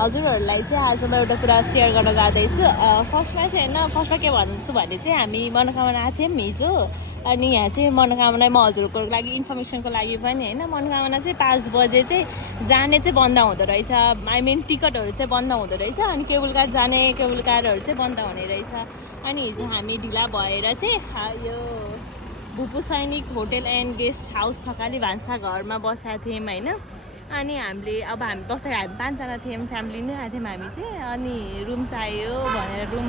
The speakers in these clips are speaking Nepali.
हजुरहरूलाई चाहिँ आज म एउटा कुरा सेयर गर्न जाँदैछु। फर्स्टमा चाहिँ फर्स्टमा के भन्छु भने चाहिँ हामी मनोकामना आएको थियौँ हिजो। अनि यहाँ चाहिँ मनोकामना म हजुरको लागि इन्फर्मेसनको लागि पनि होइन, मनोकामना चाहिँ 5 बजे चाहिँ जाने चाहिँ बन्द हुँदो रहेछ। आई मिन टिकटहरू चाहिँ बन्द हुँदो रहेछ। अनि केबुल कार जाने केबुल कारहरू चाहिँ बन्द हुने रहेछ। अनि हिजो हामी ढिला भएर चाहिँ यो भुपु सैनिक hotel and guest house Thakali भान्सा घरमा बसेका थियौँ होइन। अनि हामी बस्दाखेरि हामी 5 जना थियौँ, फ्यामिली नै आएको थियौँ हामी चाहिँ। अनि रुम चाहियो भनेर रुम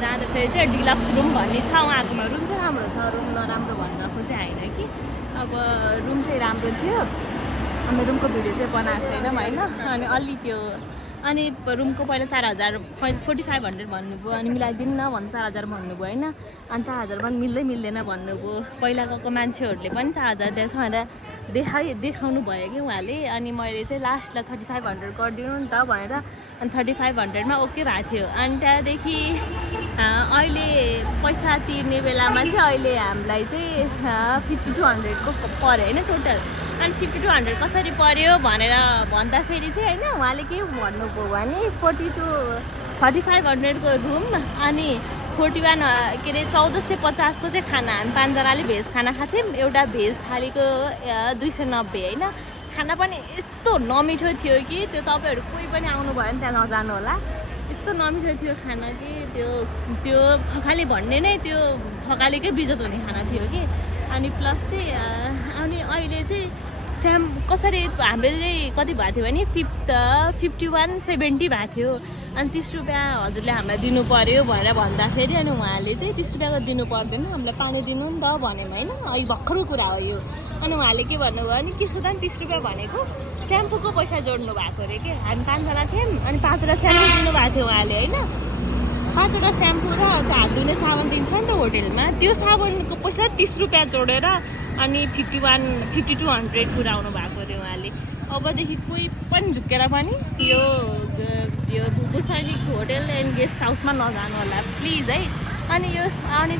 जाँदाखेरि चाहिँ डिलक्स रुम भन्ने छ उहाँकोमा। रुम चाहिँ राम्रो छ, रुम नराम्रो भन्नको चाहिँ होइन कि, अब रुम चाहिँ राम्रो थियो। अनि रुमको भिडियो चाहिँ बनाएको छैनौँ होइन। अनि अलि त्यो अनि रुमको पहिला 4000 4500 भन्नुभयो। अनि मिलाइदिनु न भन्नु 4000 भन्नुभयो होइन। अनि 4000 पनि मिल्दैन भन्नुभयो। पहिला गएको मान्छेहरूले पनि 4000 दिएको छ भनेर देखाउनु भयो कि उहाँले। अनि मैले चाहिँ लास्टलाई 3500 गरिदिनु नि त भनेर अनि 3500मा ओके भएको थियो। अनि त्यहाँदेखि अहिले पैसा तिर्ने बेलामा चाहिँ अहिले हामीलाई चाहिँ 5200को पऱ्यो होइन टोटल। अनि 5200 कसरी पऱ्यो भनेर भन्दाखेरि चाहिँ होइन उहाँले के भन्नुभयो भने 3500को रुम अनि 41 के अरे 1450को चाहिँ खाना। हामी 5 जनाले भेज खाना खाएको थियौँ। एउटा भेज थालीको 290 होइन। खाना पनि यस्तो नमिठो थियो कि त्यो तपाईँहरू कोही पनि आउनु भयो भने त्यहाँ नजानु होला। यस्तो नमिठो थियो खाना कि त्यो खकाली भन्ने नै त्यो खकालीकै बिजत हुने खाना थियो कि। अनि प्लस चाहिँ अनि अहिले चाहिँ कसरी हाम्रो चाहिँ कति भएको थियो भने 5170 भएको थियो। अनि 30 रुपियाँ हजुरले हामीलाई दिनु पऱ्यो भनेर भन्दाखेरि अनि उहाँले चाहिँ 30 रुपियाँको दिनु पर्दैन, हामीलाई पानी दिनु नि त भन्यौँ होइन। अहिले भर्खरको कुरा हो यो। अनि उहाँले के भन्नुभयो भने के सुधा 30 रुपियाँ भनेको स्याम्पूको पैसा जोड्नु भएको अरे कि। हामी 5 जना थियौँ। अनि 5वटा स्याम्पू दिनुभएको थियो उहाँले होइन। 5वटा स्याम्पू र हात धुने साबुन दिन्छ नि त होटेलमा, त्यो साबुनको पैसा 30 रुपियाँ जोडेर अनि 5200 पुऱ्याउनु भएको अरे उहाँले। अबदेखि कोही पनि झुकेर पनि यो भुपु सैनिक होटेल एन्ड गेस्ट हाउसमा नजानु होला प्लिज है। अनि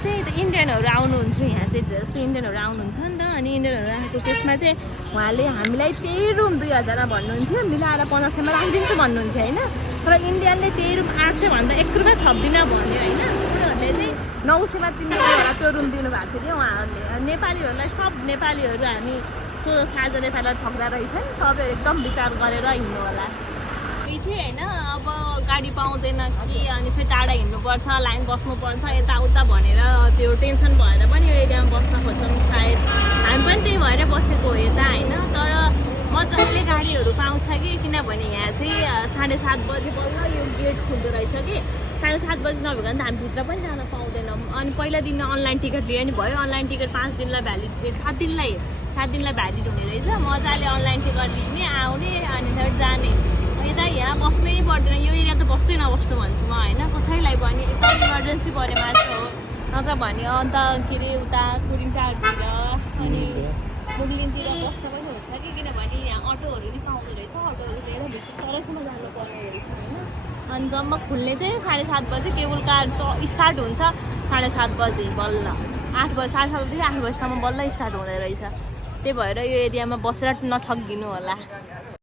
चाहिँ इन्डियनहरू आउनुहुन्छ यहाँ चाहिँ, जस्तो इन्डियनहरू आउनुहुन्छ नि त। अनि इन्डियनहरू आएको केसमा चाहिँ उहाँले हामीलाई त्यही रुम 2000 भन्नुहुन्थ्यो, मिलाएर 1500मा राखिदिन्छु भन्नुहुन्थ्यो होइन। तर इन्डियनले त्यही रुम 800 भन्दा 1 रुपियाँ थप्दिनँ भन्यो होइन। उनीहरूले चाहिँ 900मा 3 रुपियाँवाला त्यो रुम दिनुभएको थियो कि उहाँहरूले। नेपालीहरूलाई सब नेपालीहरू हामी साझा नेपालीलाई ठग्दा रहेछ नि। तपाईँहरू एकदम विचार गरेर हिँड्नु होला। पछि होइन अब गाडी पाउँदैन कि अनि फेरि टाढा हिँड्नुपर्छ, लाइन बस्नुपर्छ यताउता भनेर त्यो टेन्सन भएर पनि यो एरियामा बस्न खोज्छौँ सायद। हामी पनि त्यही भएर बसेको हो यता होइन। तर मजाले गाडीहरू पाउँछ कि, किनभने यहाँ चाहिँ 7:30 बजी बल्ल यो गेट खुल्दो रहेछ कि। 7:30 बजी नभएको भने त हामी भित्र पनि जान पाउँदैनौँ। अनि पहिला दिन अनलाइन टिकट लियो नि भयो। अनलाइन टिकट 5 दिनलाई भ्यालिड 7 दिनलाई भ्यालिड हुने रहेछ। मजाले अनलाइन टिकट लिने आउने अनि फेरि जाने। यता यहाँ बस्नै पर्दैन, यो एरिया त बस्दै नबस्नु भन्छु म होइन। कसैलाई पनि यता इमर्जेन्सी परे मात्र हो, नत्र भने अन्त के अरे उता कुरिन्टारतिर अनि मुगलिनतिर बस्न पनि हुन्छ कि। किनभने यहाँ अटोहरू नि पाउँदो रहेछ, अटोहरू लिएर भित्र तलसम्म जानु पर्ने रहेछ होइन। अनि जम्म खुल्ने चाहिँ 7:30 बजी, केबुल कार स्टार्ट हुन्छ 7:30 बजी बल्ल। 8 बजी 7:30 बजीदेखि 8 बजीसम्म बल्ल स्टार्ट हुँदो रहेछ। त्यही भएर यो एरियामा बसेर नठगिनु होला।